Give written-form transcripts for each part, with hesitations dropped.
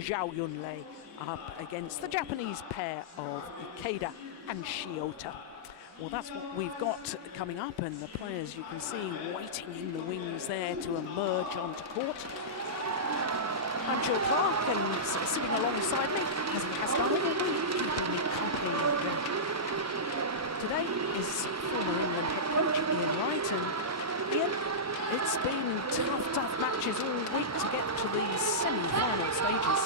Zhao Yunlei up against the Japanese pair of Ikeda and Shiota. Well, that's what we've got coming up, and the players you can see waiting in the wings there to emerge onto court. I'm Jill Clark, and sitting alongside me, as he has done all week, keeping me company. Today is former England head coach Ian Wright, and Ian, it's been tough matches all week to get to these semi-final stages.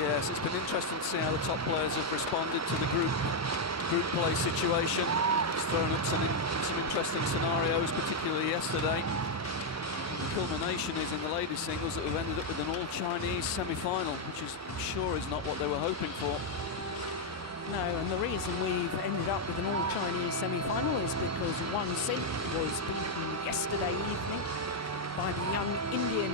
Yes, it's been interesting to see how the top players have responded to the group play situation. It's thrown up some interesting scenarios, particularly yesterday. The culmination is in the ladies singles that we've ended up with an all-Chinese semi-final, which is, I'm sure, is not what they were hoping for. No, and the reason we've ended up with an all-Chinese semi-final is because Wang Xin was beaten yesterday evening by the young Indian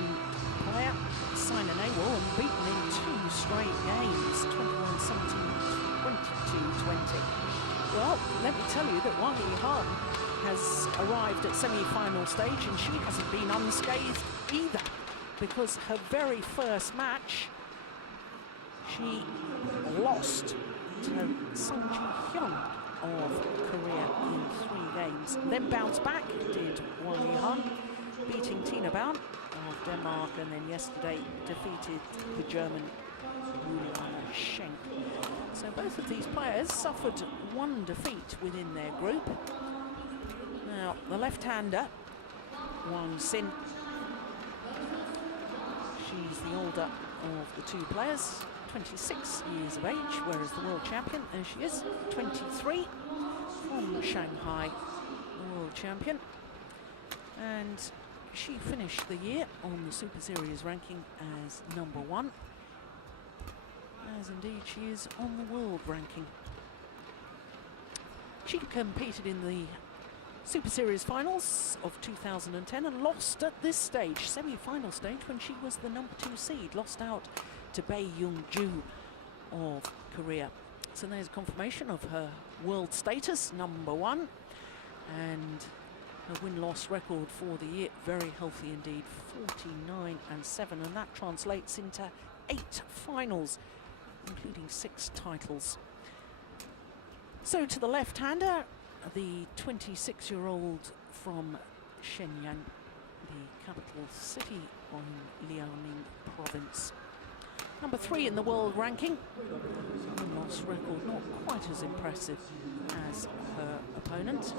player Saina Nehwal, and beaten in 2 straight games, 21-17, 22-20. Well, let me tell you that Wang.mkv has arrived at semi-final stage, and she hasn't been unscathed either, because her very first match, she lost to Finals-Yihan of Korea in 3 games. Then bounced back, did Wang.mkv, beating Tina Baun of Denmark, and then yesterday defeated the German Juliana Schenk. So both of these players suffered 1 defeat within their group. Now, the left-hander, Wang Xin, she's the older of the 2 players, 26 years of age, whereas the world champion, as she is, 23, from Shanghai, the world champion. And she finished the year on the Superseries ranking as #1, as indeed she is on the world ranking. She competed in the Superseries finals of 2010 and lost at this stage, semi-final stage, when she was the #2 seed, lost out to Bae Young-ju of Korea. So there's confirmation of her world status, #1, and her win-loss record for the year, very healthy indeed, 49-7, and that translates into 8 finals, including 6 titles. So to the left-hander, the 26-year-old from Shenyang, the capital city on Liaoning province. #3 in the world ranking. Win-loss record not quite as impressive as her opponent,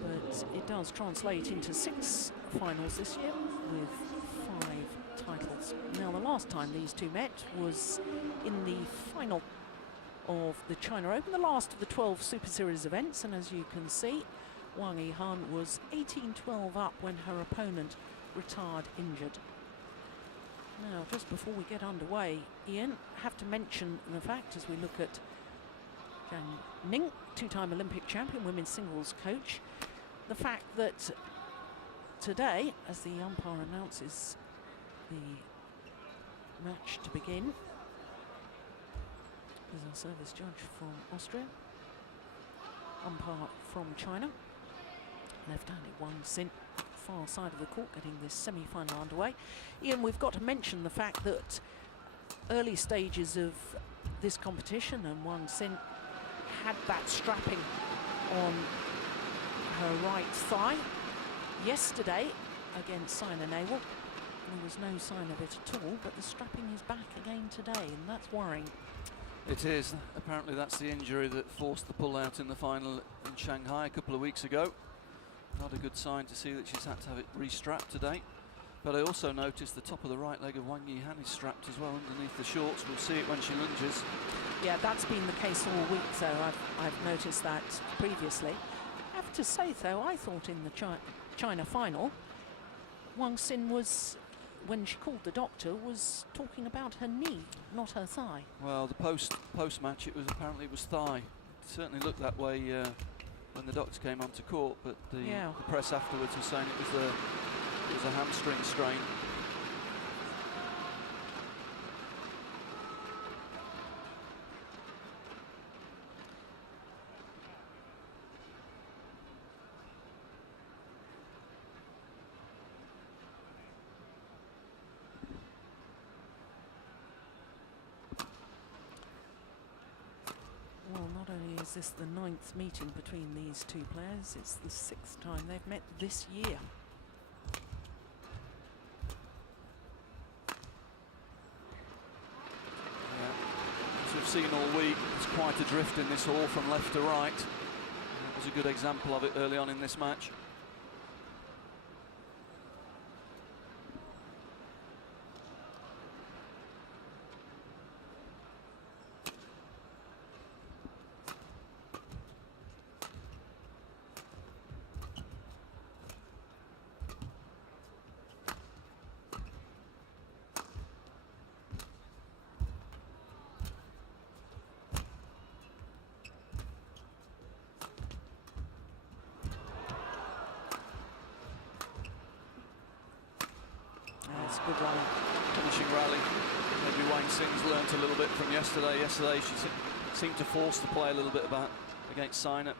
but it does translate into 6 finals this year with 5 titles. Now, the last time these 2 met was in the final of the China Open, the last of the 12 Super Series events, and as you can see, Wang.mkv was 18-12 up when her opponent retired injured. Now, just before we get underway, Ian, I have to mention the fact, as we look at Zhang Ning, 2-time Olympic champion, women's singles coach, the fact that today, as the umpire announces the match to begin, there's our service judge from Austria, umpire from China, left-handed Wang Xin, far side of the court, getting this semi-final underway. Ian, we've got to mention the fact that early stages of this competition, and Wang Xin had that strapping on her right thigh. Yesterday, against Saina Nehwal, there was no sign of it at all, but the strapping is back again today, and that's worrying. It is. Apparently that's the injury that forced the pull-out in the final in Shanghai a couple of weeks ago. Not a good sign to see that she's had to have it restrapped today. But I also noticed the top of the right leg of Wang.mkv is strapped as well underneath the shorts. We'll see it when she lunges. Yeah, that's been the case all week, though. I've noticed that previously. I have to say, though, I thought in the China final, Wang Xin was, when she called the doctor, was talking about her knee, not her thigh. Well, the post-match, it was thigh. It certainly looked that way when the doctor came onto court, but the press afterwards was saying it was a hamstring strain. is this the 9th meeting between these two players? It's the 6th time they've met this year. As we've seen all week, there's quite a drift in this hall from left to right. That was a good example of it early on in this match. That's good rally. Finishing rally. Maybe Wang Sing's learnt a little bit from yesterday. Yesterday she seemed to force the play a little bit against Sina.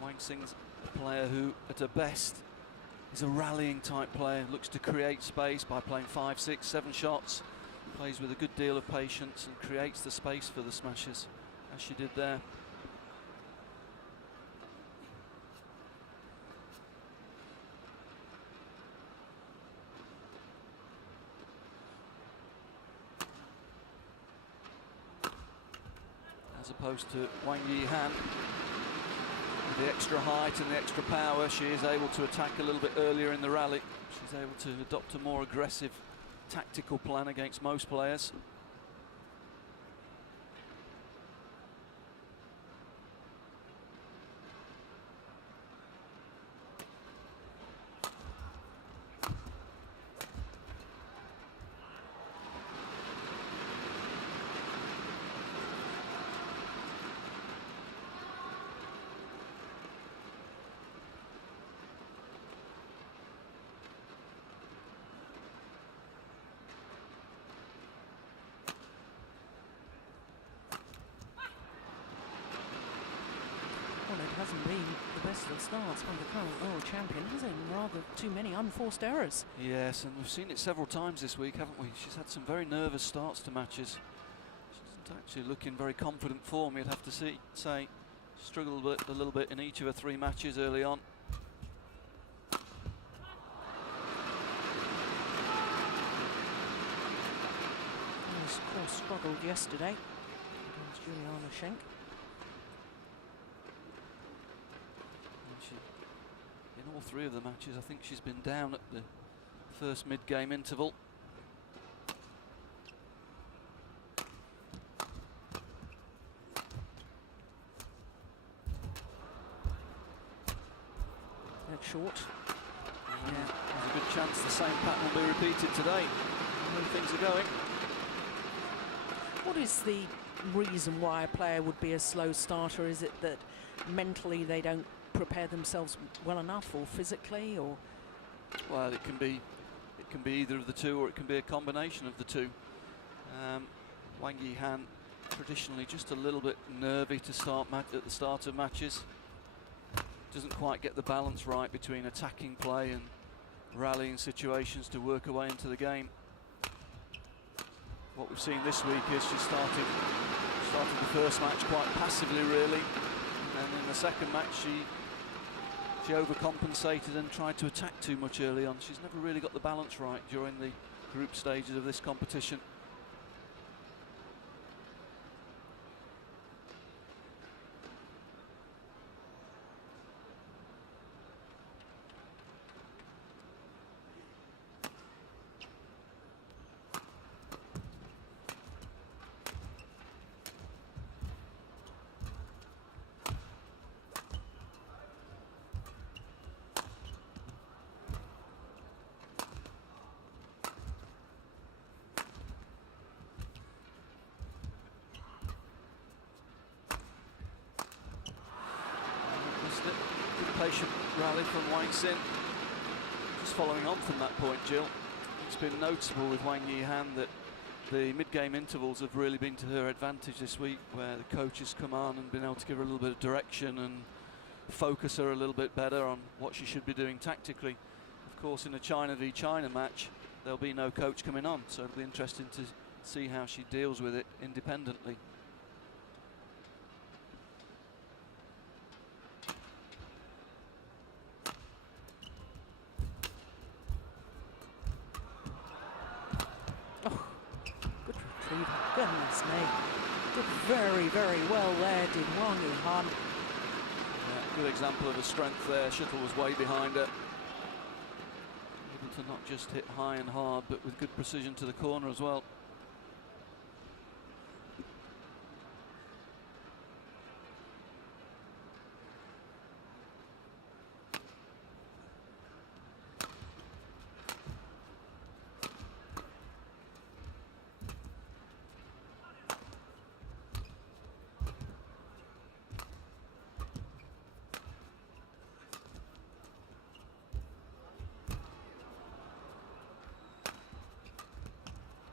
Wang Sing's a player who, at her best, is a rallying type player. Looks to create space by playing 5, 6, 7 shots. Plays with a good deal of patience and creates the space for the smashes, as she did there. As opposed to Wang-Yihan, with the extra height and the extra power, she is able to attack a little bit earlier in the rally. She's able to adopt a more aggressive tactical plan against most players. Well, it hasn't been the best of starts by the current world champion, has it? Rather too many unforced errors. Yes, and we've seen it several times this week, haven't we? She's had some very nervous starts to matches. She doesn't actually look in very confident form, you'd have to say. She struggled a little bit in each of her 3 matches early on. Of course, struggled yesterday against Juliana Schenk. In all 3 of the matches, I think she's been down at the first mid-game interval. That's short. Yeah, there's a good chance the same pattern will be repeated today. The way things are going. What is the reason why a player would be a slow starter? Is it that mentally they don't prepare themselves well enough, or physically, or? Well, it can be either of the two, or it can be a combination of the two. Wang-Yihan traditionally just a little bit nervy to start at the start of matches. Doesn't quite get the balance right between attacking play and rallying situations to work her way into the game. What we've seen this week is she started the first match quite passively, really, and in the second match she overcompensated and tried to attack too much early on. She's never really got the balance right during the group stages of this competition. Patient rally from Wang Sin. Just following on from that point, Jill, it's been noticeable with Wang-Yihan that the mid-game intervals have really been to her advantage this week, where the coach has come on and been able to give her a little bit of direction and focus her a little bit better on what she should be doing tactically. Of course, in a China v China match, there'll be no coach coming on, so it'll be interesting to see how she deals with it independently. Did very, very well there, did Wang-Yihan. Yeah, good example of a strength there. Shuttle was way behind her. Able to not just hit high and hard, but with good precision to the corner as well.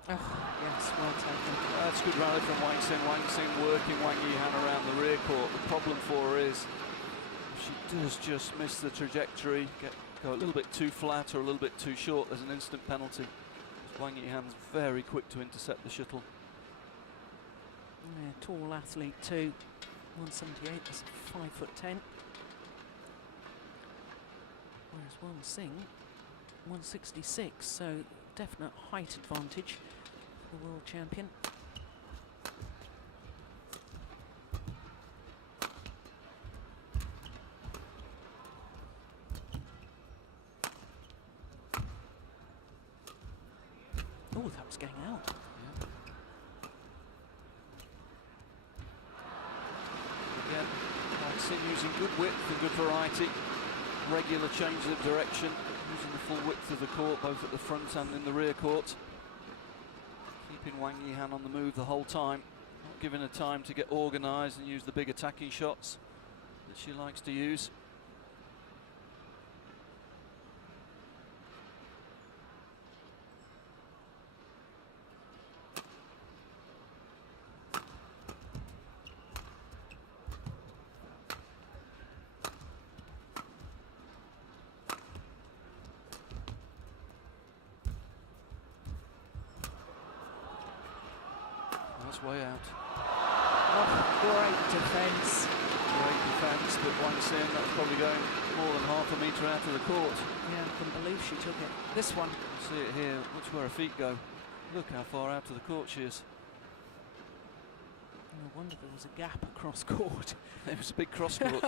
Oh, yes, well taken. That's a good rally from Wang Xin. Wang Xin working Wang-Yihan around the rear court. The problem for her is if she does just miss the trajectory, go a little bit too flat or a little bit too short, there's an instant penalty. Wang-Yihan's very quick to intercept the shuttle. Yeah, tall athlete too. 178, that's 5'10". Whereas Wang Xin, 166, so definite height advantage for the world champion. Oh, that was going out. Yeah. Again, Wang Xin using good width and good variety, regular changes of direction, using the full width of the court, both at the front and in the rear court. Keeping Wang-Yihan on the move the whole time, not giving her time to get organised and use the big attacking shots that she likes to use. That's way out. Oh, great defence. Great defence, but Wang Xin, that's probably going more than half a metre out of the court. Yeah, I couldn't believe she took it. This one. See it here, watch where her feet go. Look how far out of the court she is. No wonder there was a gap across court. It was a big cross court.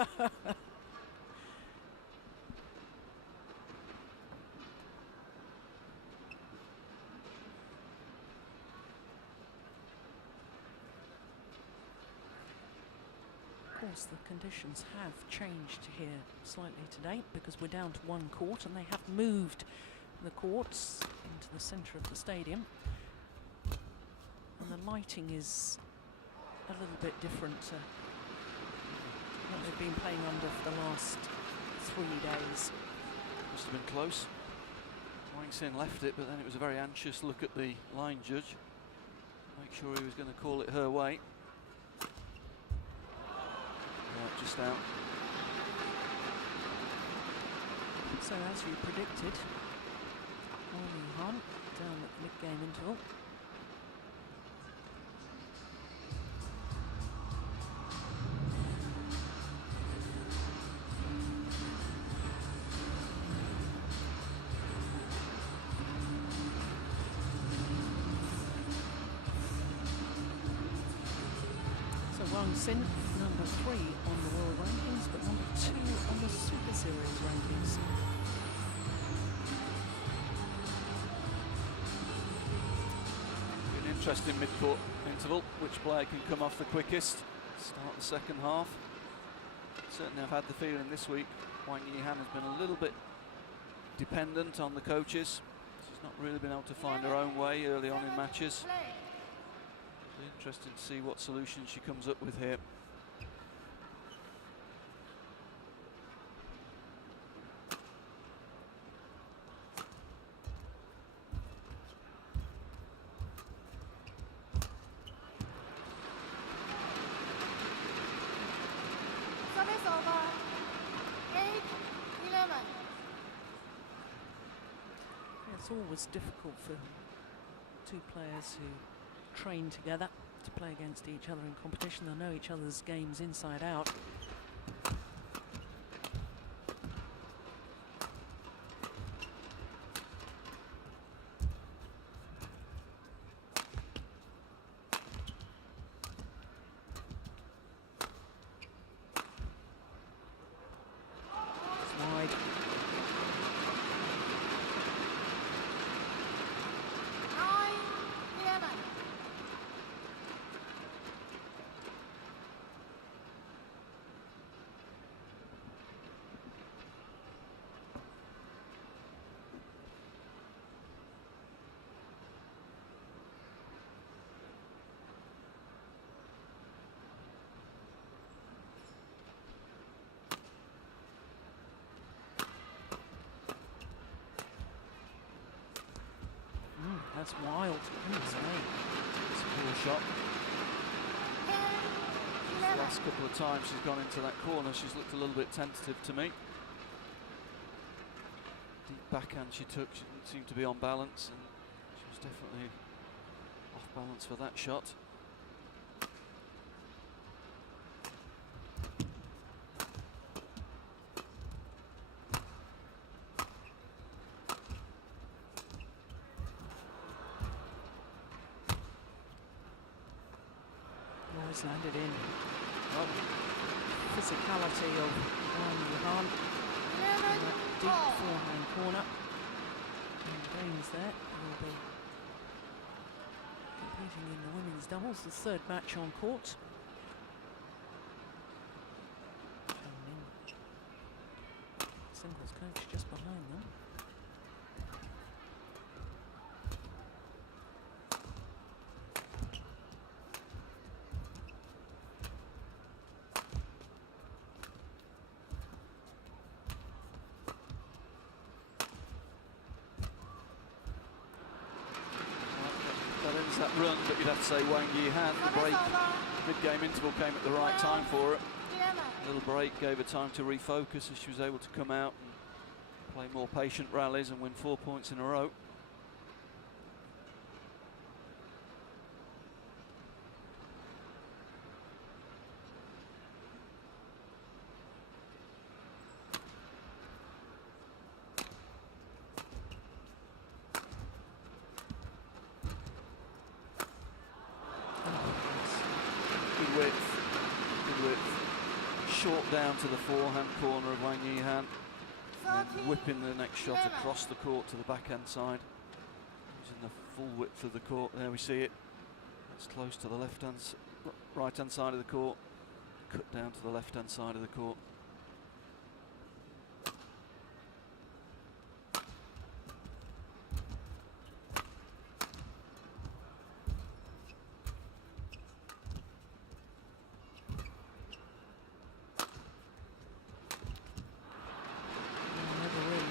Of course, the conditions have changed here slightly today because we're down to one court and they have moved the courts into the centre of the stadium. And the lighting is a little bit different to what they've been playing under for the last 3 days. Must have been close. Wang Xin left it, but then it was a very anxious look at the line judge. Make sure he was going to call it her way. Right, just out. So as you predicted, Wang-Yihan down at the mid-game interval. So Wang Xin, number 3 on the world rankings, but number 2 on the Superseries rankings. An interesting mid-court interval. Which player can come off the quickest? Start the second half. Certainly I've had the feeling this week Wang-Yihan has been a little bit dependent on the coaches. She's not really been able to find her own way early on in matches. It'll be interesting to see what solution she comes up with here. Service over. 8-11. It's always difficult for two players who train together to play against each other in competition. They know each other's games inside out. That's wild. Goodness me. It's a poor shot. 10, The 11. last couple of times she's gone into that corner, she's looked a little bit tentative to me. Deep backhand she took, she didn't seem to be on balance, and she was definitely off balance for that shot. Always landed in. Oh, Physicality of Wang-Yihan. 11, Deep 12. forehand corner. And Gaines there will be competing in the women's doubles, the third match on court. Singles coach just behind them. that ends that run, but you'd have to say Wang-Yihan, the break, mid-game interval came at the right time for her. 11. A little break gave her time to refocus as she was able to come out and play more patient rallies and win 4 points in a row. Good width, short down to the forehand corner of Wang-Yihan, and then whipping the next shot across the court to the backhand side, using the full width of the court. There we see it. That's close to the right-hand side of the court, cut down to the left-hand side of the court.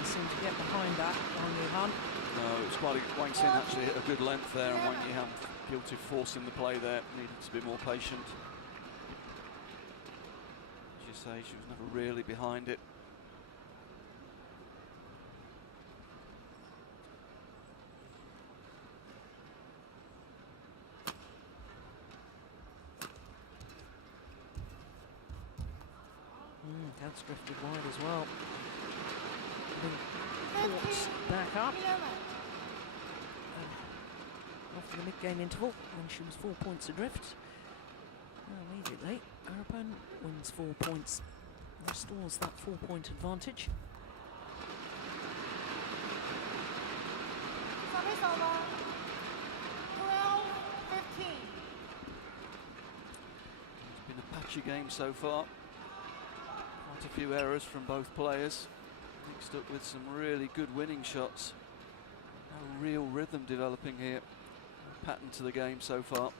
Seem to get behind that, Wang-Yihan. No, it was quite Wang Xin actually hit a good length there, and Wang-Yihan guilty of forcing the play there, needed to be more patient. As you say, she was never really behind it. That's drifted wide as well. Courts back up after the mid-game interval when she was 4 points adrift. Immediately, her opponent wins 4 points, restores that 4-point advantage. Service over. 12-15. It's been a patchy game so far. Quite a few errors from both players, mixed up with some really good winning shots. No real rhythm developing here. No pattern to the game so far.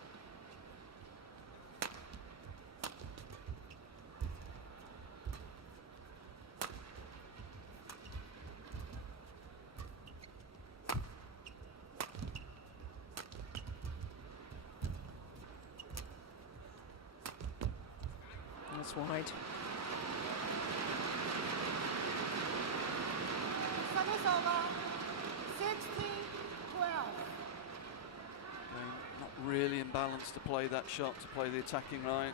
That's wide. Service over. 16-12. Not really in balance to play that shot, to play the attacking line.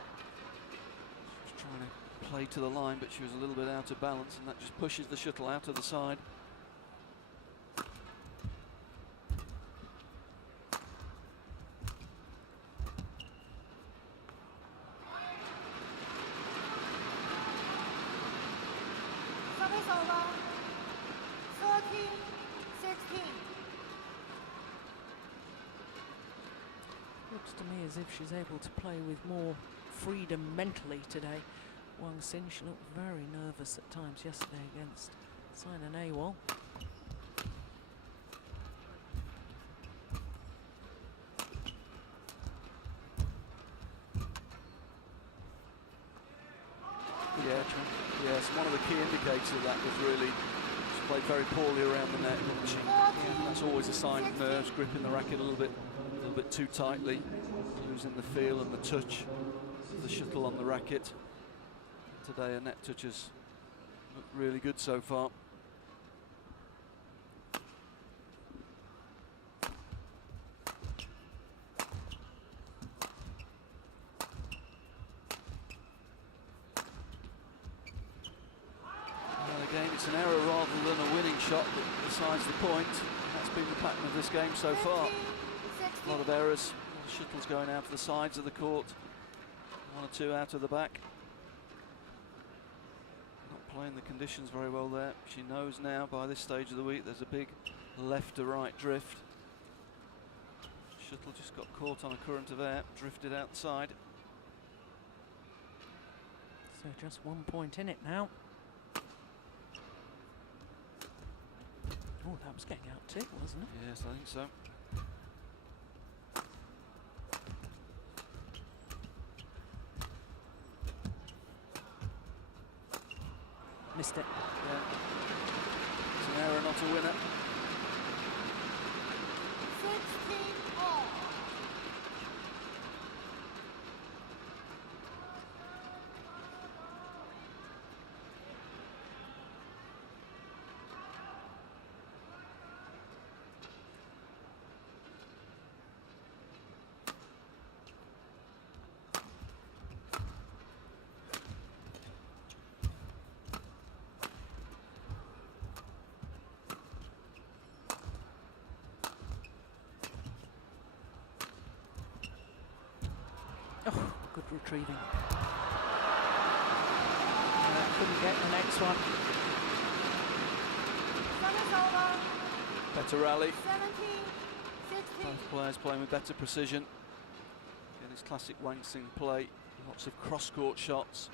She was trying to play to the line, but she was a little bit out of balance, and that just pushes the shuttle out of the side. Service over. 13-16. Looks to me as if she's able to play with more freedom mentally today. Wang Xin, she looked very nervous at times yesterday against Simon Awol. Yes, one of the key indicators of that was really played very poorly around the net, didn't she? That's always a sign of nerves, gripping the racket a little bit too tightly, losing the feel and the touch of the shuttle on the racket. Today, her net touches look really good so far. Again, it's an error rather than a winning shot that decides the point. That's been the pattern of this game so far. A lot of errors. The shuttle's going out to the sides of the court. One or two out of the back. Not playing the conditions very well there. She knows now by this stage of the week there's a big left to right drift. Shuttle just got caught on a current of air, drifted outside. So just 1 point in it now. Oh, that was getting out too, wasn't it? Yes, I think so. Missed it. Yeah. It's an error, not a winner. 16 all. Oh, good retrieving. Couldn't get the next one. Service over. Better rally. 17, 16. Both players playing with better precision. Again, it's classic Wang play. Lots of cross-court shots.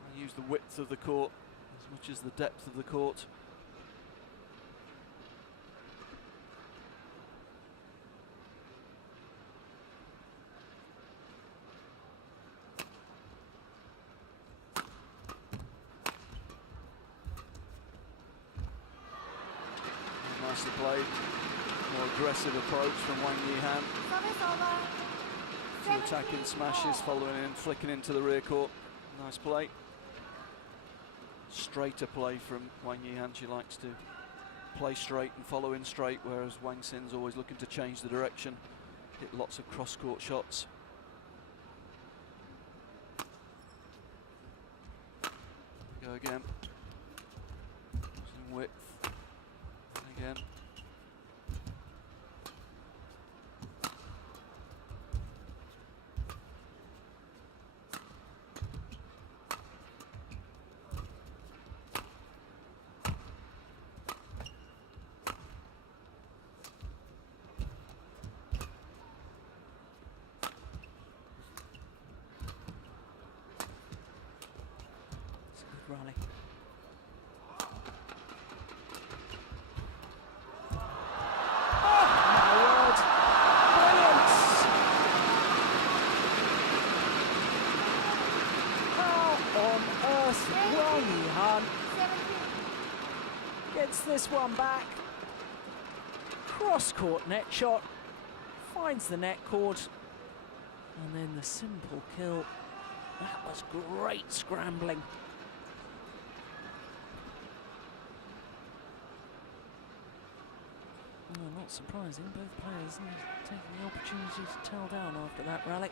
Trying to use the width of the court as much as the depth of the court. Nicely played. More aggressive approach from Wang-Yihan. Service over. Two attacking smashes, following in, flicking into the rear court. Nice play. Straighter play from Wang-Yihan. She likes to play straight and follow in straight, whereas Wang Xin's always looking to change the direction. Hit lots of cross-court shots. Go again. Some width. Again. It's a good rally. Wang-Yihan 17. gets this one back. Cross-court net shot, finds the net cord, and then the simple kill. That was great scrambling. Well, not surprising, both players taking the opportunity to tell down after that rally.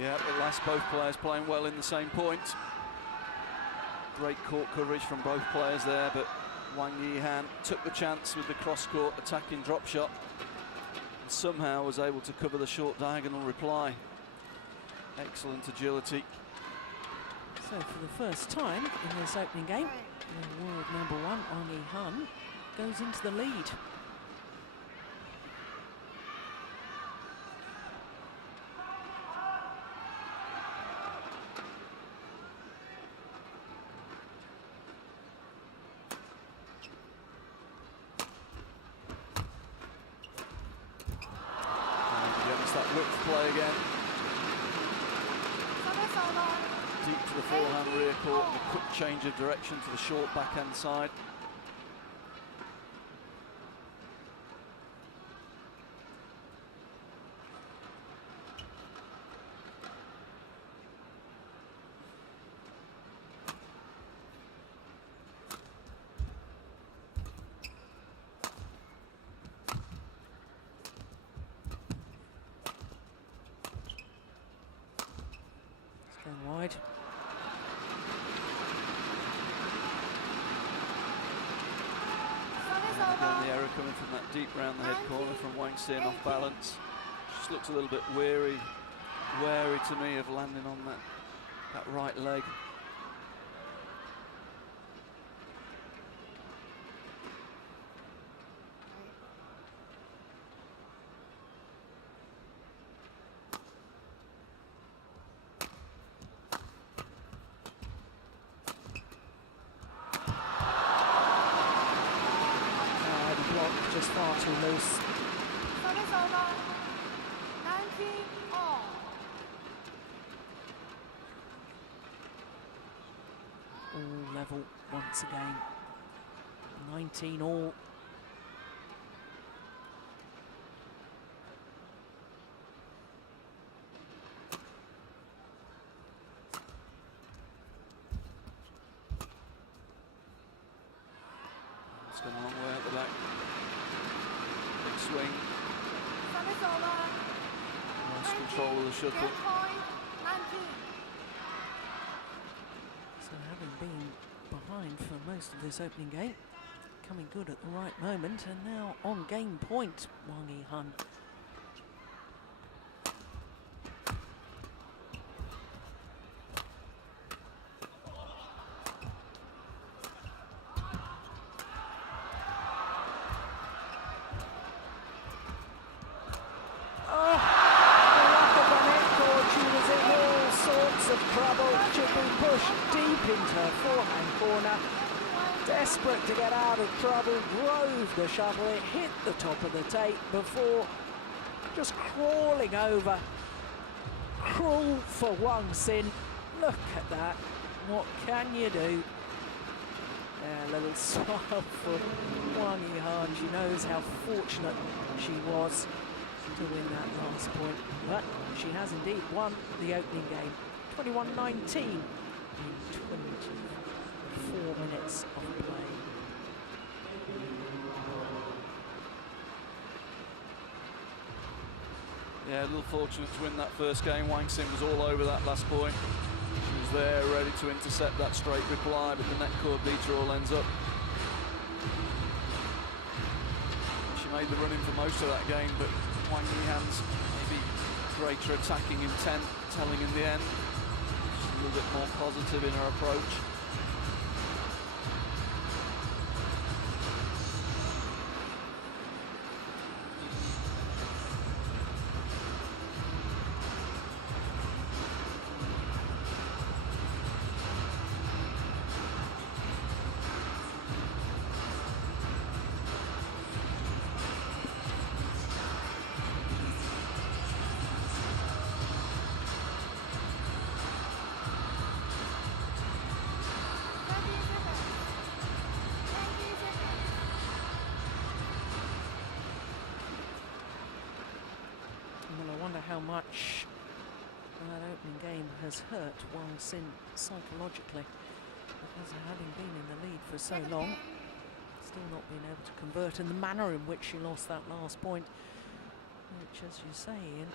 Yeah, at last both players playing well in the same point. Great court coverage from both players there, but Wang-Yihan took the chance with the cross-court attacking drop shot and somehow was able to cover the short diagonal reply. Excellent agility. So for the first time in this opening game, the world number one, Wang-Yihan, goes into the lead. And against that width play again. Service over. deep to the forehand rear court and a quick change of direction to the short backhand side. Going wide. Again, the error coming from that deep round the head corner from Wang off balance. Just looks a little bit wary to me of landing on that right leg. Just far too loose. Service over. 19 all. All level once again. 19 all. It's gone a long way at the back. Big swing. Service over. Nice control of the shuttle. Game point 19. So having been behind for most of this opening game, coming good at the right moment, and now on game point, Wang-Yihan. Deep into her forehand corner, desperate to get out of trouble, drove the shuttle, it hit the top of the tape before just crawling over. Cruel for Wang Sin. Look at that. What can you do? Yeah, a little smile for Wang-Yihan. She knows how fortunate she was to win that last point, but she has indeed won the opening game. 21-19 in 24 minutes of play. Yeah, a little fortunate to win that first game. Wang Sin was all over that last point. She was there ready to intercept that straight reply, but the net cord beater all ends up. She made the run in for most of that game, but Wang-Yihan's maybe greater attacking intent telling in the end. A little bit more positive in her approach. How much that opening game has hurt Wang Sin psychologically, because of having been in the lead for so long, still not being able to convert, and the manner in which she lost that last point, which, as you say, Ian,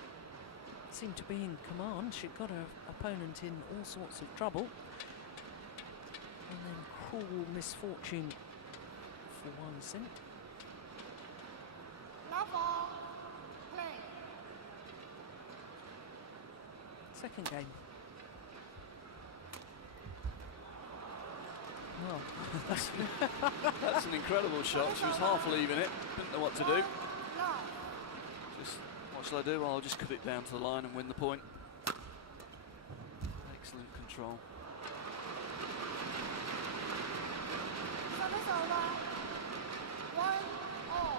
seemed to be in command. She got her opponent in all sorts of trouble, and then cruel misfortune for Wang Sin. Second game. Well, that's an incredible shot. She was half leaving it, didn't know what to do. Just, what shall I do? Well, I'll just cut it down to the line and win the point. Excellent control. Service over. 1 all.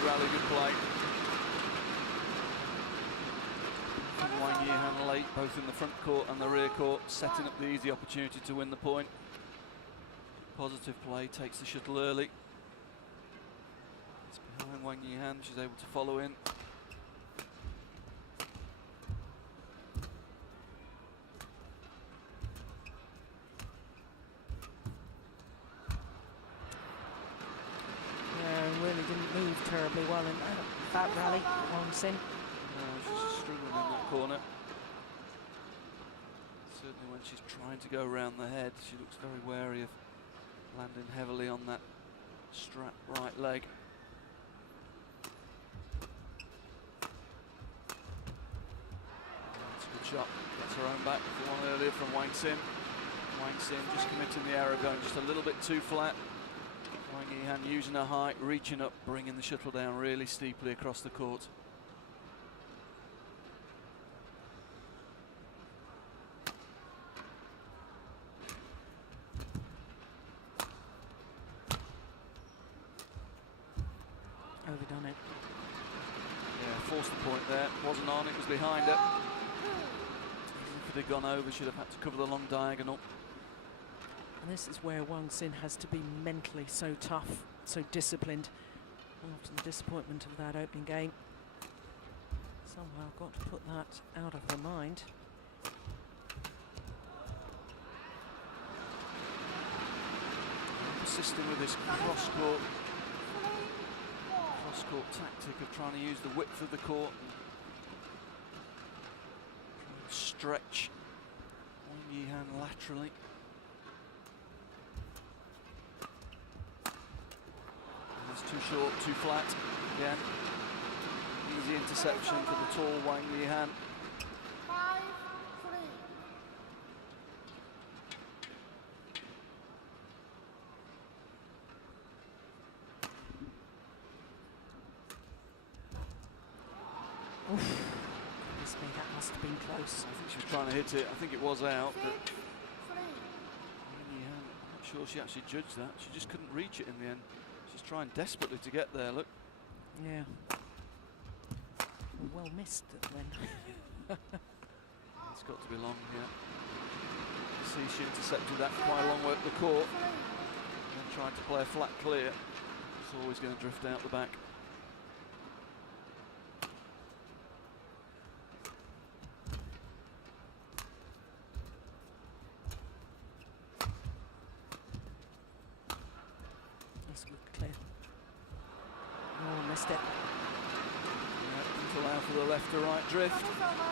good rally, good play. Finals-Yihan late, both in the front court and the rear court, setting up the easy opportunity to win the point. Positive play, takes the shuttle early. It's behind Wang-Yihan, she's able to follow in. Yeah, really didn't move terribly well in that rally, Wang Sin. No, she's struggling in that corner. Certainly when she's trying to go around the head, she looks very wary of landing heavily on that strap right leg. That's a good shot. Gets her own back for one earlier from Wang Sin. Wang Sin just committing the error, going just a little bit too flat. Wang-Yihan using her height, reaching up, bringing the shuttle down really steeply across the court. Overdone it. Yeah, forced the point there. Wasn't on, it was behind her. If it had gone over, she'd have had to cover the long diagonal. And this is where Wang Sin has to be mentally so tough, so disciplined. After the disappointment of that opening game, somehow got to put that out of her mind. Persisting with this cross-court tactic of trying to use the width of the court and stretch Wang-Yihan laterally. It's too short, too flat again. Easy interception for the tall Wang-Yihan. 5-3. Goodness me, that must have been close. I think she was trying to hit it. I think it was out, but 6-3. Wang-Yihan, I'm not sure she actually judged that. She just couldn't reach it in the end. She's trying desperately to get there, look. Yeah. Well missed then. It's got to be long here. You see she intercepted that quite a long way up the court. And trying to play a flat clear. It's always going to drift out the back. That's good, clear. Oh, missed it. To allow for the left to right drift. Service over.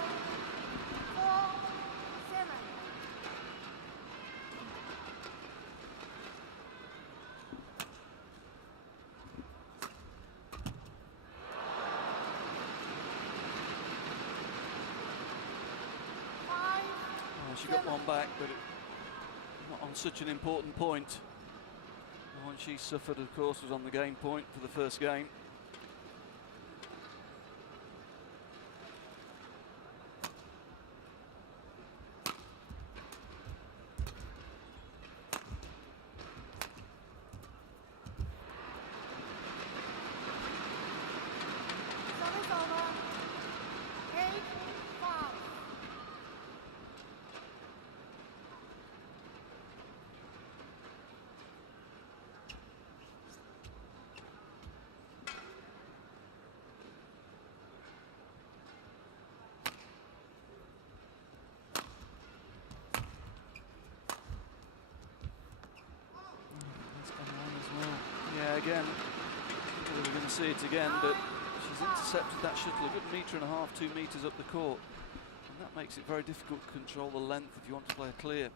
4-7. Oh, she got one back, but not on such an important point. The one she suffered, of course, was on the game point for the first game. Service over. 8-5. That's gone on as well. Yeah, again, we're going to see it again, but she's intercepted that shuttle a good metre and a half, 2 metres up the court. And that makes it very difficult to control the length if you want to play a clear.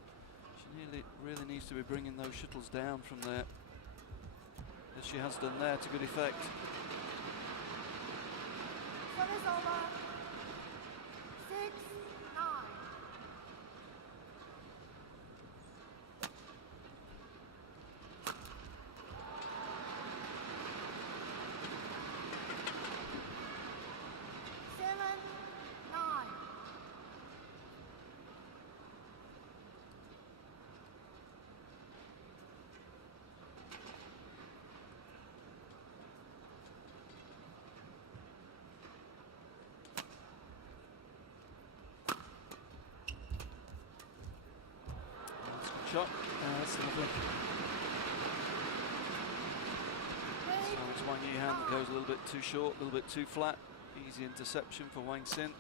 She really needs to be bringing those shuttles down from there, as she has done there to good effect. Service over. 6-9. Seven, 9. shot. That's lovely. Wait. So it's Wang Yihan that goes a little bit too short, a little bit too flat. Easy interception for Wang Xin.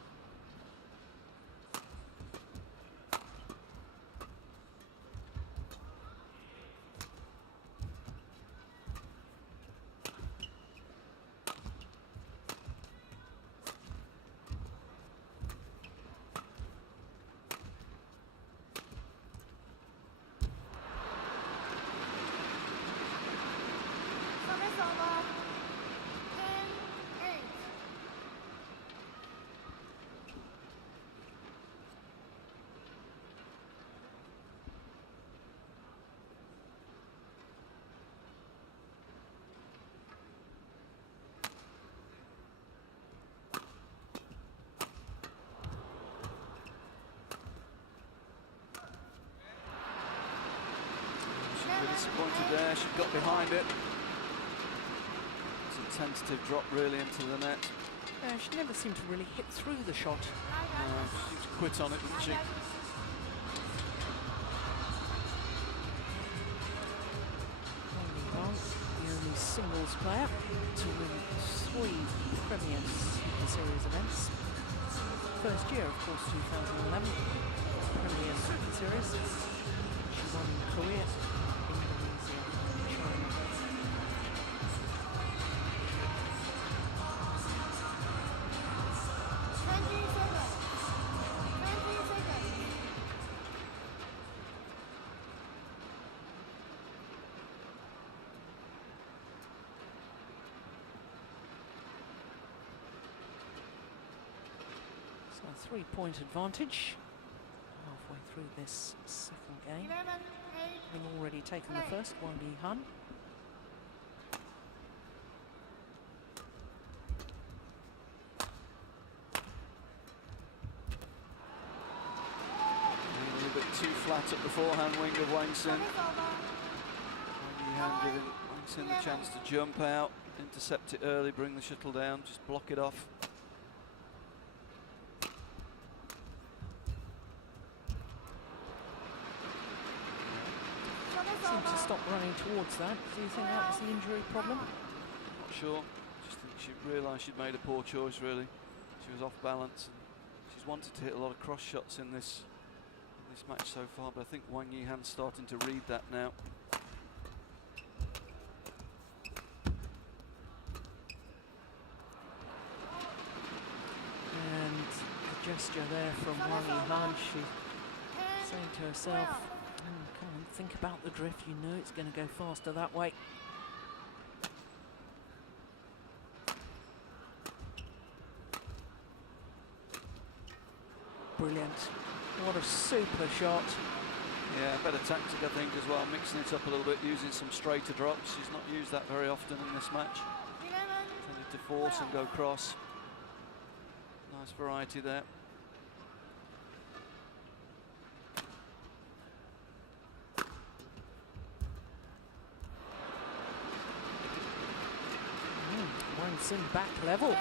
Service over. 10-8. She's a bit disappointed there, she got behind it. It's a tentative drop really into the net. She never seemed to really hit through the shot. She seemed to quit on it, didn't she? Wang, the only singles player to win 3 Premier Superseries events. First year, of course, 2011, Premier Superseries. She won Korea, Indonesia, China. So a 3-point advantage halfway through this second game. 11-8. Having already taken the first, Wang-Yihan. A little bit too flat at the forehand wing of Wang Xin. Service over. Wang giving Wang Xin the chance to jump out, intercept it early, bring the shuttle down, just block it off. Seemed to stop running towards that. Do you think that was the injury problem? Not sure. Just think she realised she'd made a poor choice really. She was off balance and she's wanted to hit a lot of cross shots in this match so far, but I think Wang Yihan's starting to read that now. And the gesture there from Wang Yihan, she's saying to herself, come on, think about the drift, you know it's going to go faster that way. Brilliant. What a super shot. Yeah, better tactic I think as well, mixing it up a little bit, using some straighter drops. She's not used that very often in this match. Tended to force and go cross. Nice variety there. Wang Xin back level.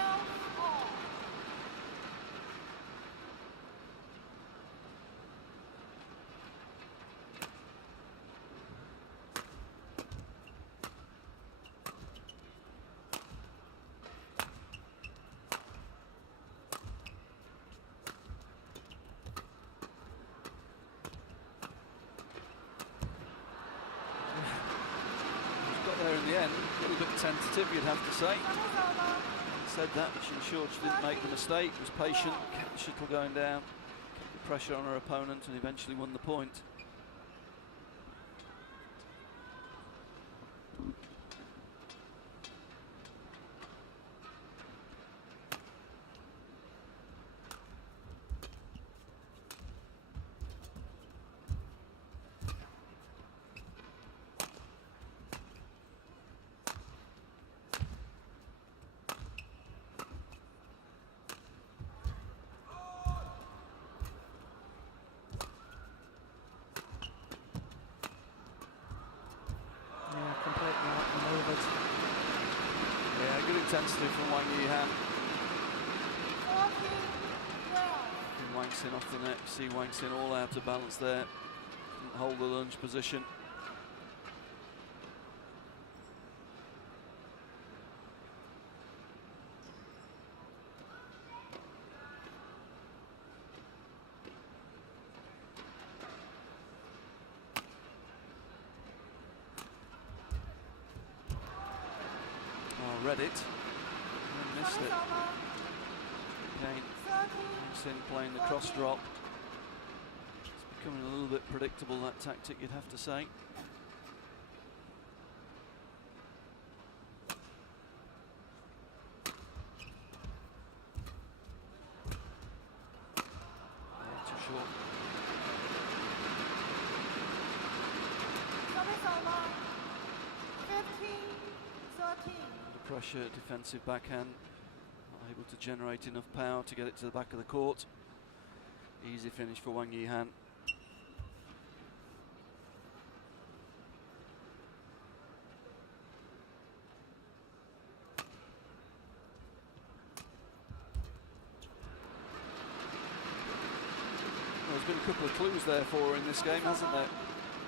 There in the end, a little bit tentative you'd have to say. Said that, but she ensured she didn't make the mistake, was patient, kept the shuttle going down, kept the pressure on her opponent and eventually won the point. Yeah, good intensity from Wang Yihan. Wang Xin off the net, see Wang Xin all out of balance there. Didn't hold the lunge position. Oh, read it. And missed it. Again, Sin playing the cross drop. It's becoming a little bit predictable, that tactic, you'd have to say. Yeah, too short. Under pressure, defensive backhand. Not able to generate enough power to get it to the back of the court. Easy finish for Wang-Yihan. Well, there's been a couple of clues there for her in this game, hasn't there?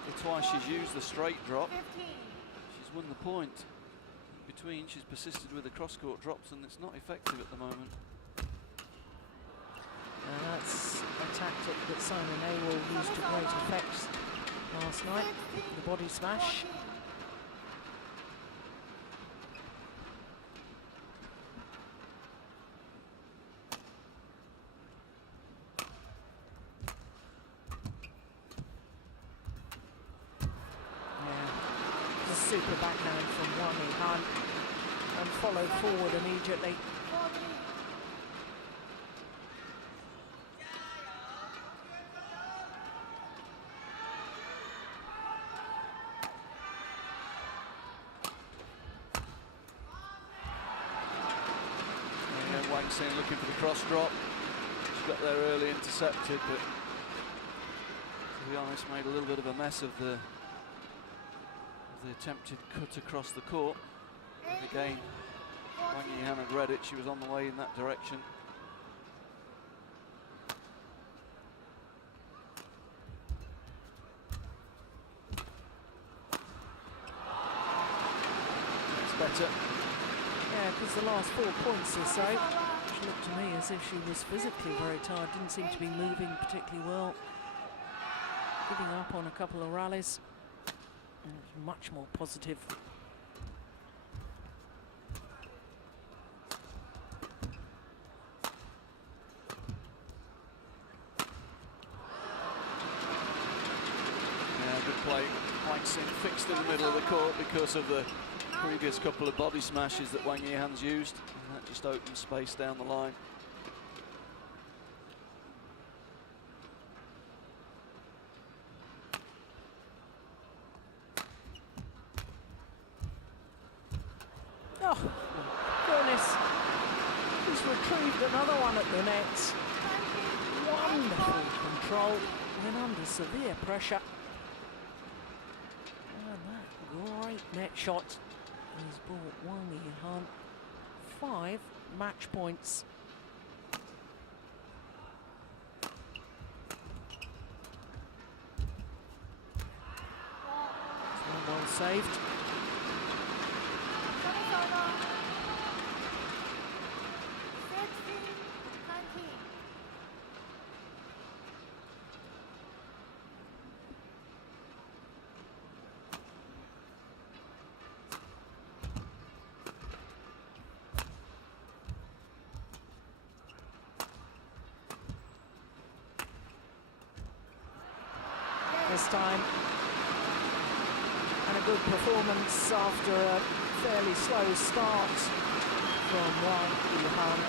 The twice she's used the straight drop. She's won the point. In between, she's persisted with the cross-court drops, and it's not effective at the moment. That's a tactic that Simon Awol used to great effect last night, the body smash. Yeah, the super backhand from Wang-Yihan and followed forward immediately. Wang Sin looking for the cross drop. She got there early, intercepted, but to be honest, made a little bit of a mess of the attempted cut across the court. And again, Wang-Yihan had read it. She was on the way in that direction. It's better. Yeah, because the last 4 points or so, she looked to me as if she was physically very tired, didn't seem to be moving particularly well. Giving up on a couple of rallies. And it was much more positive. Yeah, good play. Wang Sin fixed in the middle of the court because of the previous couple of body smashes that Wang-Yihan's used, and that just opened space down the line. Oh, goodness. He's retrieved another one at the net. Wonderful control when under severe pressure. And that great net shot has brought Wang-Yihan 5 match points. Well saved. This time, and a good performance after a fairly slow start from Wang-Yihan,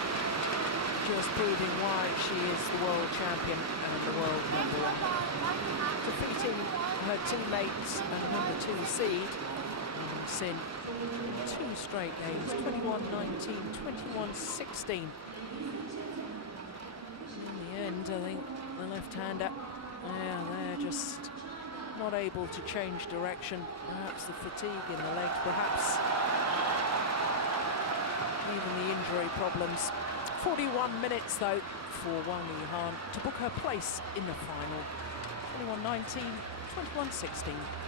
just proving why she is the world champion and the world #1. Defeating her teammates and the #2 seed, Sin, 2 straight games, 21-19, 21-16. In the end, I think the left-hander, yeah, they're just not able to change direction. Perhaps the fatigue in the legs, perhaps even the injury problems. 41 minutes though for Wang-Yihan to book her place in the final. 21-19, 21-16.